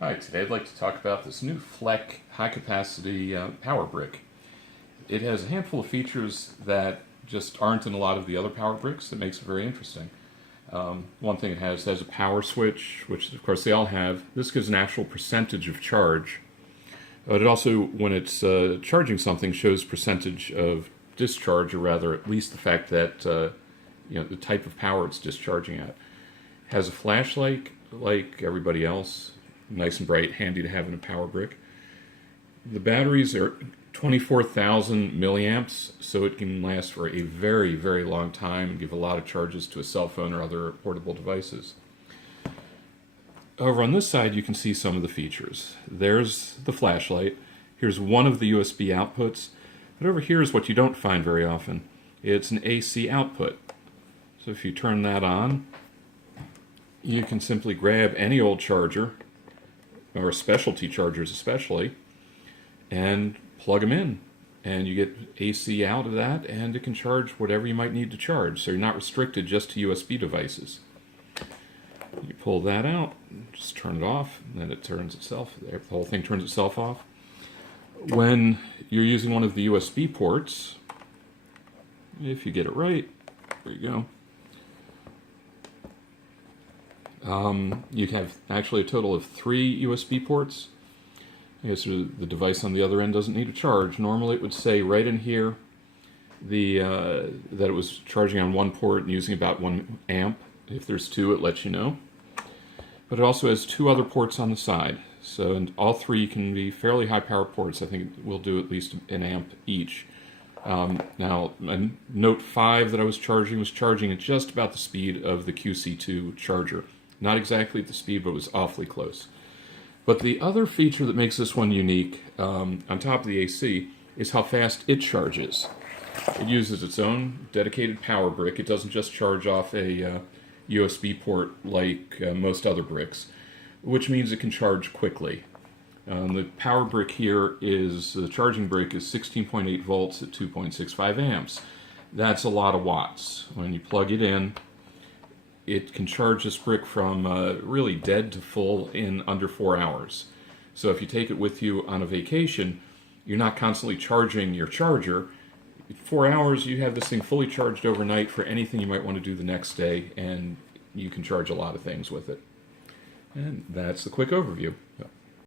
Hi, today I'd like to talk about this new Fleck high-capacity power brick. It has a handful of features that just aren't in a lot of the other power bricks that makes it very interesting. One thing it has a power switch, which of course they all have. This gives an actual percentage of charge. But it also, when it's charging something, shows percentage of discharge, or rather at least the fact that the type of power it's discharging at. It has a flashlight like everybody else, nice and bright, handy to have in a power brick. The batteries are 24,000 milliamps, so it can last for a very, very long time and give a lot of charges to a cell phone or other portable devices. Over on this side, you can see some of the features. There's the flashlight. Here's one of the USB outputs. But over here is what you don't find very often. It's an AC output. So if you turn that on, you can simply grab any old charger, or specialty chargers especially, and plug them in. And you get AC out of that, and it can charge whatever you might need to charge. So you're not restricted just to USB devices. You pull that out, just turn it off, and then it turns itself, the whole thing turns itself off. When you're using one of the USB ports, if you get it right, there you go. You have actually a total of 3 USB ports. I guess the device on the other end doesn't need a charge. Normally it would say right in here that it was charging on one port and using about 1 amp. If there's 2, it lets you know. But it also has 2 other ports on the side. So and all 3 can be fairly high power ports. I think it will do at least 1 amp each. Now, Note 5 that I was charging at just about the speed of the QC2 charger. Not exactly at the speed, but it was awfully close. But the other feature that makes this one unique, on top of the AC, is how fast it charges. It uses its own dedicated power brick. It doesn't just charge off a USB port like most other bricks, which means it can charge quickly. The power brick here the charging brick is 16.8 volts at 2.65 amps. That's a lot of watts. When you plug it in, it can charge this brick from really dead to full in under 4 hours. So if you take it with you on a vacation, you're not constantly charging your charger. 4 hours, you have this thing fully charged overnight for anything you might want to do the next day, and you can charge a lot of things with it. And that's the quick overview.